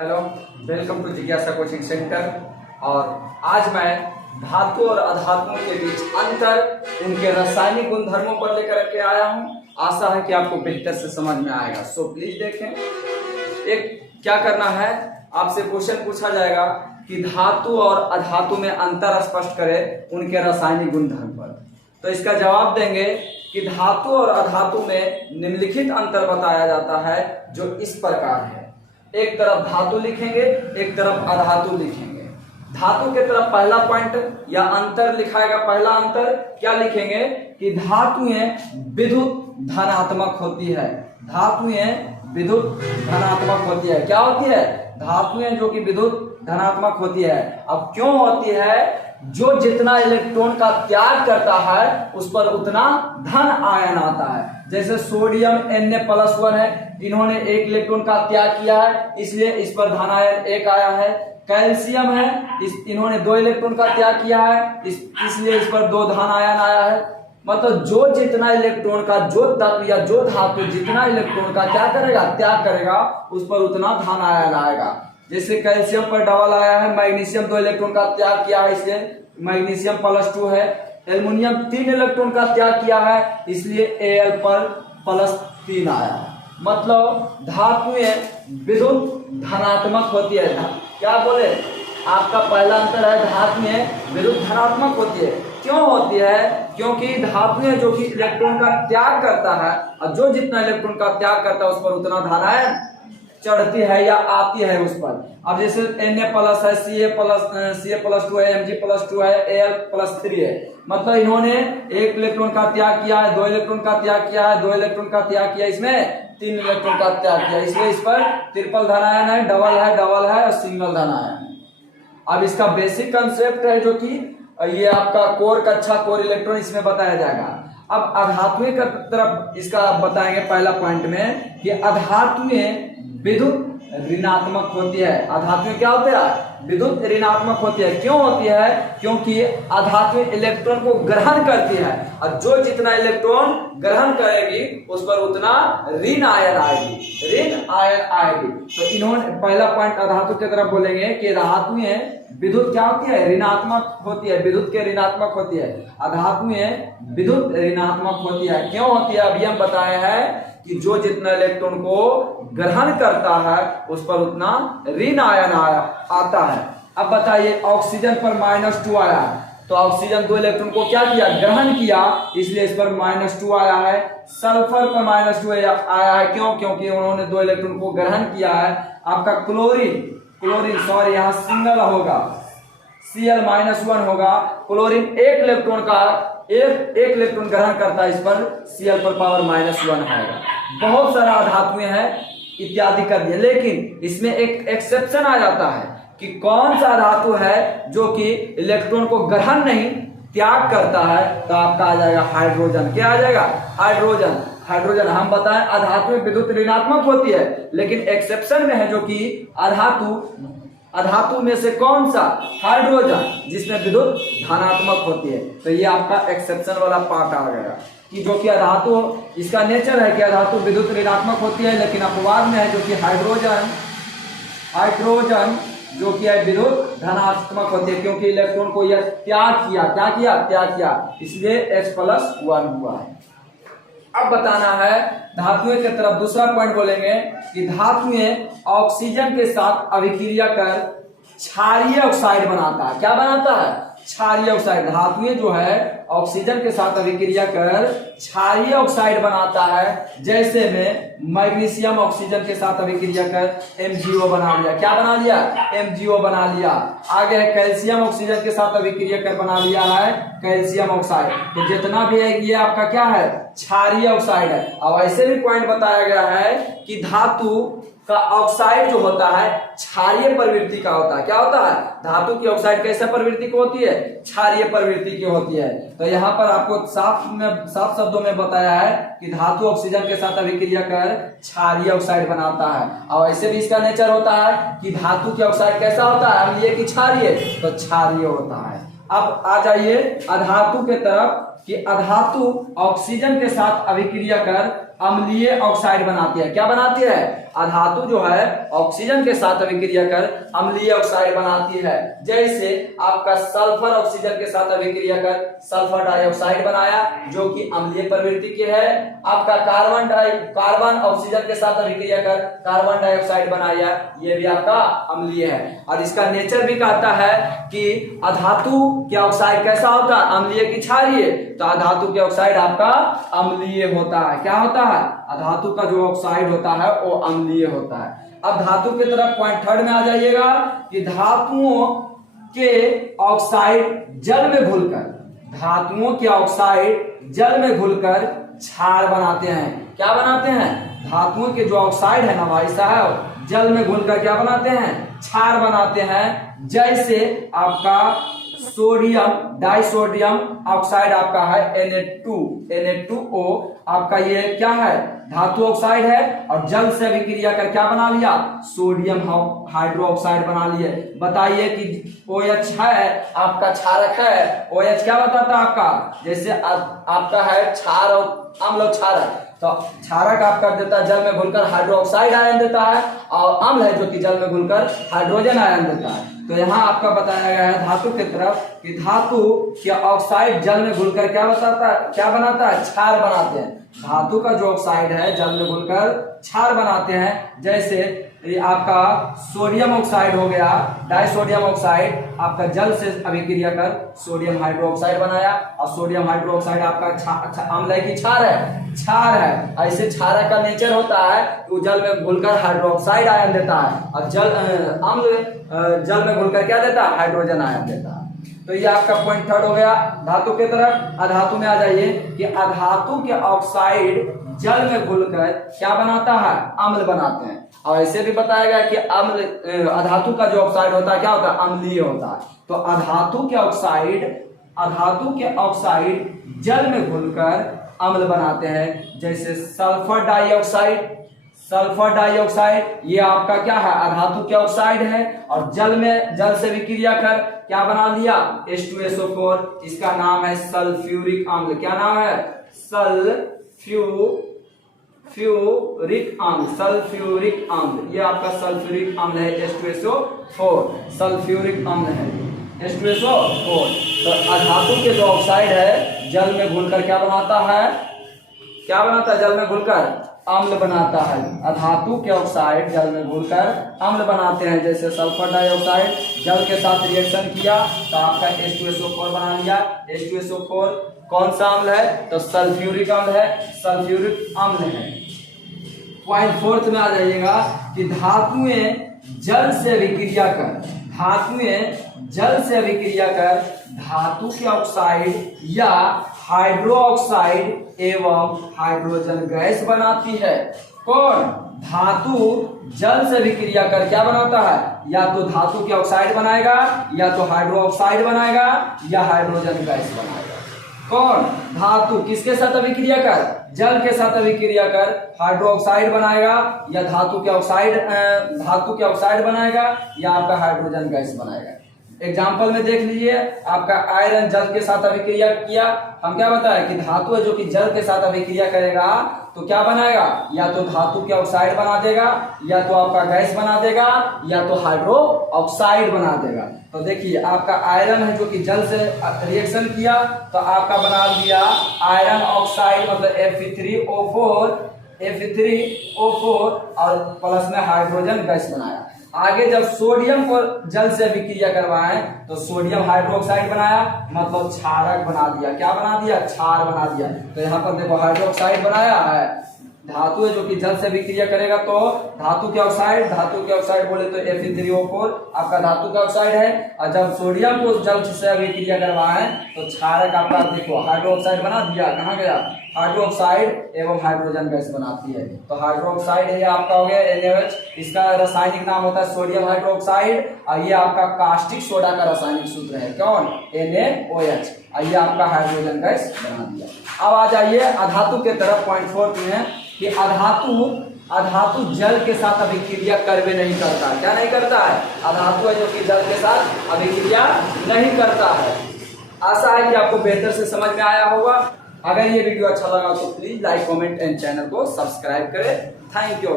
Hello, welcome to जिज्ञासा coaching centre. और आज मैं धातु और अधातुओं के बीच अंतर, उनके रासायनिक गुणधर्मों पर लेकर के आया हूं। आशा है कि आपको बेहतर से समझ में आएगा। सो प्लीज देखें। एक क्या करना है, आपसे क्वेश्चन पूछा जाएगा कि धातु और अधातु में अंतर स्पष्ट करें उनके रासायनिक गुणधर्म पर। तो इसका जवाब देंगे कि धातु और अधातु में निम्नलिखित अंतर बताया जाता है, जो इस प्रकार है। एक तरफ धातु लिखेंगे, एक तरफ अधातु लिखेंगे। धातु के तरफ पहला पॉइंट या अंतर लिखाएगा। पहला अंतर क्या लिखेंगे कि धातुएं विद्युत धनात्मक होती है। धातुएं विद्युत धनात्मक होती है। क्या होती है? धातुएं जो कि विद्युत धनात्मक होती है। अब क्यों होती है? जो जितना इलेक्ट्रॉन का त्याग करता है उस पर उतना धन आयन आता है। जैसे सोडियम Na+1 है, इन्होंने एक इलेक्ट्रॉन का त्याग किया है, इसलिए इस पर धन आयन 1 आया है। कैल्शियम है, इन्होंने 2 इलेक्ट्रॉन का त्याग किया है, इसलिए इस पर 2 धन आयन आया है। मतलब जो जितना इलेक्ट्रॉन का, जो तत्व या जो धातु जितना इलेक्ट्रॉन का क्या करेगा, त्याग करेगा, उस पर उतना धन आयन आएगा। जैसे कैल्शियम पर डबल आया है, मैग्नीशियम 2 इलेक्ट्रॉन का त्याग किया है, इसलिए मैग्नीशियम +2 है। एल्युमिनियम 3 इलेक्ट्रॉन का त्याग किया है, इसलिए Al पर +3 आया है। मतलब धातुएं विद्युत धनात्मक होती है। क्या बोले? आपका पहला अंतर है, धातुएं विद्युत धनात्मक होती है। क्यों होती है? क्योंकि धातुएं जो कि इलेक्ट्रॉन का त्याग करता है, और जो जितना इलेक्ट्रॉन का त्याग करता है उस पर उतना धन आयन चढ़ती है या आती है उस पर। अब जैसे Na+ है, Ca+2 है, Mg+2 है, Al+3 है। मतलब इन्होंने 1 इलेक्ट्रॉन का त्याग किया है, 2 इलेक्ट्रॉन का त्याग किया है, 2 इलेक्ट्रॉन का त्याग किया, इसमें 3 इलेक्ट्रॉन का त्याग किया, इसलिए इस पर ट्रिपल धन आयन है, डबल है और सिंगल धन आयन है। अब इसका बेसिक कंसेप्ट है, जो कि ये आपका कोर कक्षा कोर इलेक्ट्रॉन इसमें बताया जाएगा। अब अधातुएं का तरफ इसका बताएंगे पहला पॉइंट में कि अधातुएं विद्युत ऋणात्मक होती है। अधातुएं क्या होती है? विद्युत ऋणात्मक होती है। क्यों होती है? क्योंकि अधातुएं इलेक्ट्रॉन को ग्रहण करती है, और जो जितना इलेक्ट्रॉन ग्रहण करेगी उस पर उतना ऋण आयन आएगी। तो इन्होंने पहला पॉइंट अधातु की तरफ बोलेंगे कि धातुएं विद्युत क्या होती है? ऋणात्मक होती है। विद्युत के ऋणात्मक होती है। अधातुएं विद्युत ऋणात्मक होती है। क्यों होती है? अभी हम बताए हैं कि जो जितना इलेक्ट्रॉन को ग्रहण करता है उस पर उतना ऋण आयन आता है। अब बताइए, ऑक्सीजन पर -2 आया, तो ऑक्सीजन 2 इलेक्ट्रॉन को क्या किया? ग्रहण किया, इसलिए इस पर -2 आया है। सल्फर पर -2 आया है। क्यों? क्योंकि उन्होंने 2 इलेक्ट्रॉन को ग्रहण किया है। आपका क्लोरीन सॉरी, यहाँ सिंगल होगा, Cl-1 होगा। क्लोरीन 1 इलेक्ट्रॉन का एक इलेक्ट्रॉन ग्रहण करता है, इस पर Cl पर पावर -1 आएगा। बहुत सारा धातुएं हैं इत्यादि कर दिए, लेकिन इसमें एक एक्सेप्शन आ जाता है कि कौन सा धातु है जो कि इलेक्ट्रॉन को ग्रहण नहीं त्याग करता है। तो आपका आ जाएगा हाइड्रोजन। क्या आ जाएगा? हाइड्रोजन। हम बताएं अधातु विद्युत ऋणात्मक होती है, लेकिन एक्सेप्शन में है जो कि अधातु में से कौन सा? हाइड्रोजन, जिसमें विद्युत धनात्मक होती है। तो ये आपका एक्सेप्शन वाला पार्ट आ गया कि जो कि अधातु, इसका नेचर है कि अधातु विद्युत ऋणात्मक होती है, लेकिन अपवाद में है जो कि हाइड्रोजन जो कि है विद्युत धनात्मक होती है, क्योंकि इलेक्ट्रॉन को यह त्याग किया, इसलिए H+1 हुआ है। अब बताना है धातुएं की तरफ दूसरा पॉइंट बोलेंगे कि धातुएं ऑक्सीजन के साथ अभिक्रिया कर क्षारीय ऑक्साइड बनाता है। क्या बनाता है? क्षारीय ऑक्साइड। धातुएं जो है ऑक्सीजन के साथ अभिक्रिया कर क्षारीय ऑक्साइड बनाता है। जैसे में मैग्नीशियम ऑक्सीजन के साथ अभिक्रिया कर MgO बना लिया। क्या बना लिया? MgO बना लिया। आगे है कैल्शियम ऑक्सीजन के साथ अभिक्रिया कर बना लिया है कैल्शियम ऑक्साइड। तो जितना भी है ये आपका क्या है? क्षारीय ऑक्साइड है। अब ऐसे भी पॉइंट बताया गया है कि धातु का ऑक्साइड जो होता है क्षारीय प्रवृत्ति का होता है। क्या होता है? धातु की ऑक्साइड कैसे प्रवृत्ति की होती है? क्षारीय प्रवृत्ति की होती है। तो यहाँ पर आपको साफ शब्दों में बताया है कि धातु ऑक्सीजन के साथ अभिक्रिया कर क्षारीय ऑक्साइड बनाता है। और ऐसे भी इसका नेचर होता है कि धातु की ऑक्साइड कैसा होता है? अम्लीय की क्षारीय? तो क्षारीय होता है। अब आ जाइए अधातु के तरफ कि अधातु ऑक्सीजन के साथ अभिक्रिया कर अम्लीय ऑक्साइड बनाती है। क्या बनाती है? अधातु जो है ऑक्सीजन के साथ अभिक्रिया कर अम्लीय ऑक्साइड बनाती है। जैसे आपका सल्फर ऑक्सीजन के साथ अभिक्रिया कर सल्फर डाइऑक्साइड बनाया जो कि अम्लीय प्रवृत्ति के है। आपका कार्बन ऑक्सीजन के साथ अभिक्रिया कर कार्बन डाइऑक्साइड बनाया, ये भी आपका अम्लीय है। और इसका नेचर भी कहता है कि अधातु के ऑक्साइड कैसा होता है, अम्लीय की क्षारीय। तो अधातु के ऑक्साइड आपका अम्लीय होता है। क्या होता है, अधातु का जो ऑक्साइड होता है वो अम्लीय होता है। अब धातु की तरफ पॉइंट थर्ड में आ जाइएगा कि धातुओं के ऑक्साइड जल में घुलकर, धातुओं के ऑक्साइड जल में घुलकर क्षार बनाते हैं। क्या बनाते हैं, धातुओं के जो ऑक्साइड है ना भाई साहब, जल में घुलकर क्या बनाते हैं, क्षार बनाते हैं। जैसे आपका सोडियम डाइसोडियम ऑक्साइड आपका है Na2O आपका, ये क्या है, धातु ऑक्साइड है और जल से अभिक्रिया कर क्या बना लिया, सोडियम हाइड्रो ऑक्साइड बना लिए। बताइए कि OH है आपका क्षारक है, OH क्या बताता है आपका, जैसे आपका है क्षार और अम्ल और क्षारक, तो क्षारक आपका देता है जल में घुलकर हाइड्रो ऑक्साइड आयन देता है और अम्ल है जो कि जल में घुलकर हाइड्रोजन आयन देता है। तो यहाँ आपका बताया गया है धातु की तरफ कि धातु के ऑक्साइड जल में घुलकर क्या बताता है, क्या बनाता है, क्षार बनाते हैं। धातु का जो ऑक्साइड है जल में घुलकर क्षार बनाते हैं। जैसे ये आपका सोडियम ऑक्साइड हो गया, डाइसोडियम ऑक्साइड आपका जल से अभिक्रिया कर सोडियम हाइड्रो ऑक्साइड बनाया और सोडियम हाइड्रो ऑक्साइड आपका अम्ल है कि क्षार है, क्षार है। ऐसे क्षारक का नेचर होता है वो जल में घुलकर हाइड्रो ऑक्साइड आयन देता है और अम्ल जल में घुलकर क्या देता है, हाइड्रोजन आयन देता है। तो ये आपका पॉइंट थर्ड हो गया धातु की तरफ। अधातु में आ जाइए कि अधातु के ऑक्साइड जल में घुलकर क्या बनाता है, अम्ल बनाते हैं। और ऐसे भी बताया गया कि अम्ल अधातु का जो ऑक्साइड होता है क्या होता है, अम्लीय होता है। तो अधातु के ऑक्साइड जल में घुलकर अम्ल बनाते हैं। जैसे सल्फर डाइऑक्साइड ये आपका क्या है, अधातु के ऑक्साइड है और जल से विक्रिया कर क्या बना दिया, H2SO4। इसका नाम है सल्फ्यूरिक अम्ल। क्या नाम है, सल्फ्यूरिक अम्ल। ये आपका सल्फ्यूरिक अम्ल है H2SO4, सल्फ्यूरिक अम्ल है H2SO4। तो अधातु के जो ऑक्साइड है जल में घुलकर क्या बनाता है, जल में घुलकर अम्ल बनाता है। अधातु के ऑक्साइड जल में घुलकर अम्ल बनाते हैं। जैसे सल्फर डाइऑक्साइड जल के साथ रिएक्शन किया तो आपका H2SO4 बना लिया। H2SO4 कौन सा अम्ल है, तो सल्फ्यूरिक अम्ल है, सल्फ्यूरिक अम्ल है। पॉइंट फोर्थ में आ जाइएगा कि धातुएं जल से अभिक्रिया कर धातु के ऑक्साइड या हाइड्रो ऑक्साइड एवं हाइड्रोजन गैस बनाती है। कौन, धातु जल से अभिक्रिया कर क्या बनाता है, या तो धातु के ऑक्साइड बनाएगा या तो हाइड्रो ऑक्साइड बनाएगा या हाइड्रोजन गैस बनाएगा। कौन, धातु किसके साथ अभिक्रिया कर, जल के साथ अभिक्रिया कर हाइड्रो ऑक्साइड बनाएगा या धातु के ऑक्साइड बनाएगा या आपका हाइड्रोजन गैस बनाएगा। एग्जाम्पल में देख लीजिए, आपका आयरन जल के साथ अभिक्रिया किया, हम क्या बताए कि धातु है जो कि जल के साथ अभिक्रिया करेगा तो क्या बनाएगा, या तो धातु के ऑक्साइड बना देगा या तो आपका गैस बना देगा या तो हाइड्रो ऑक्साइड बना देगा। तो देखिए आपका आयरन है जो कि जल से रिएक्शन किया तो आपका बना दिया आयरन ऑक्साइड, मतलब Fe3O4 और प्लस में हाइड्रोजन गैस बनाया। आगे जब सोडियम को जल से अभिक्रिया करवाएं तो सोडियम हाइड्रोक्साइड बनाया, मतलब क्षारक बना दिया। क्या बना दिया, क्षार बना दिया। तो यहाँ पर देखो हाइड्रोक्साइड बनाया है, धातु है जो कि जल से अभिक्रिया करेगा तो धातु के ऑक्साइड बोले तो Fe3O4 आपका धातु का ऑक्साइड है। और जब सोडियम को जल से अभिक्रिया करवाएं तो क्षारक आपका देखो हाइड्रोक्साइड बना दिया। कहाँ गया, हाइड्रोक्साइड एवं हाइड्रोजन गैस बनाती है। तो हाइड्रोक्साइड ये आपका हो गया NaOH, इसका रासायनिक नाम होता है सोडियम हाइड्रोक्साइड और ये आपका कास्टिक सोडा का रासायनिक सूत्र है। कौन, NaOH। ये आपका हाइड्रोजन गैस बना दिया। अब आ जाइए अधातु के तरफ। पॉइंट 4 में कि अधातु जल के साथ अभिक्रिया करवे नहीं करता। क्या नहीं करता है, अधातु है जो कि जल के साथ अभिक्रिया नहीं करता है। आशा है कि आपको बेहतर से समझ में आया होगा। अगर ये वीडियो अच्छा लगा तो please like, comment and channel को सब्सक्राइब करें। Thank you.